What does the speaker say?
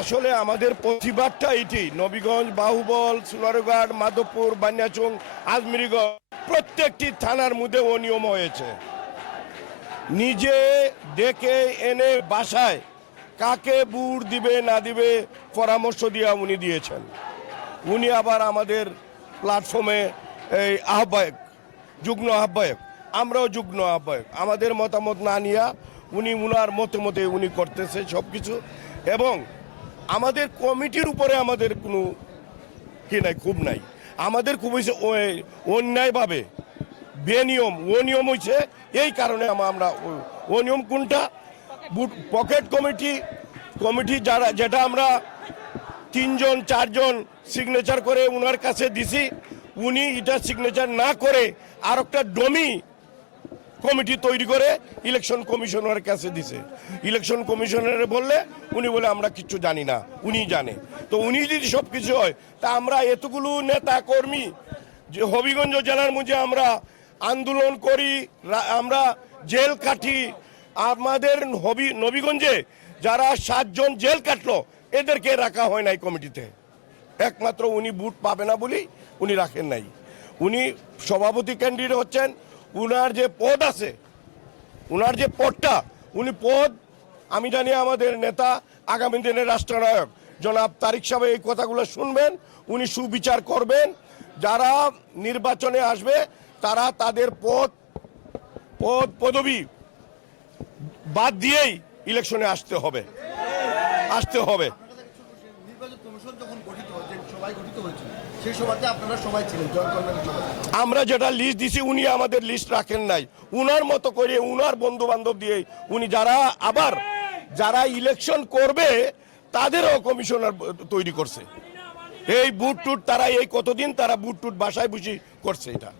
আসলে আমাদের প্রতিবাদটা এটি। নবীগঞ্জ, বাহুবল, সোনারঘাট, মাধবপুর, বান্যাচং, আজমিরিগঞ্জ, প্রত্যেকটি থানার মধ্যে অনিয়ম হয়েছে। নিজে ডেকে এনে বাসায় কাকে বুট দিবে, না দিবে পরামর্শ দিয়া উনি দিয়েছেন। উনি আবার আমাদের প্ল্যাটফর্মে এই আহ্বায়ক, যুগ্ম আহ্বায়ক। আমরাও যুগ্ম আহ্বায়ক। আমাদের মতামত না নিয়া উনি উনার মতে মতে উনি করতেছে সব কিছু এবং আমাদের কমিটির উপরে আমাদের কোনো কি নাই, খুব নাই। আমাদের খুব হয়েছে অন্যায়ভাবে। বেনিয়ম ও নিয়ম হয়েছে এই কারণে আম- আমরা ও- ও নিয়ম কোনটা? পকেট কমিটি কমিটি যারা, যেটা আমরা তিনজন, চারজন সিগনেচার করে ওনার কাছে দিছি, উনি এটা সিগনেচার না করে আর একটা ডমি কমিটি তৈরি করে ইলেকশন কমিশনারের কাছে দিছে। ইলেকশন কমিশনার বললে, উনি বলে, আমরা কিচ্ছু জানি না। উনি জানে। তো উনি যদি সব কিছু হয়, তা আমরা এতগুলো নেতা কর্মী, যে হবিগঞ্জ জেলার মধ্যে আমরা আন্দোলন করি আমরা জেল কাটি, আমাদের হবি, নবীগঞ্জে যারা সাতজন জেল কাটলো, এদেরকে রাখা হয় নাই কমিটিতে। একমাত্র উনি বুট পাবে না বলেই উনি রাখেন নাই। উনি সভাপতি ক্যান্ডিডেট হচ্ছেন উনার যে পদ আছে, উনার যে পদটা, উনি পদ, আমি জানি আমাদের নেতা আগামী দিনের রাষ্ট্রনায়ক। জনাব তারিক সাহেব এই কথাগুলো শুনবেন, উনি সুবিচার করবেন। যারা নির্বাচনে আসবে, তারা তাদের পদ পদ, পদবি বাদ দিয়েই ইলেকশনে আসতে হবে। আসতে হবে। আমরা যেটা লিস্ট দিছি উনি আমাদের লিস্ট রাখেন নাই। উনার মতো করে উনার বন্ধু বান্ধব দিয়ে উনি যারা আবার যারা ইলেকশন করবে তাদেরও কমিশনার তৈরি করছে। এই বুট টুট তারা এই কতদিন তারা বুট টুট বাসায় বুঝি করছে এটা।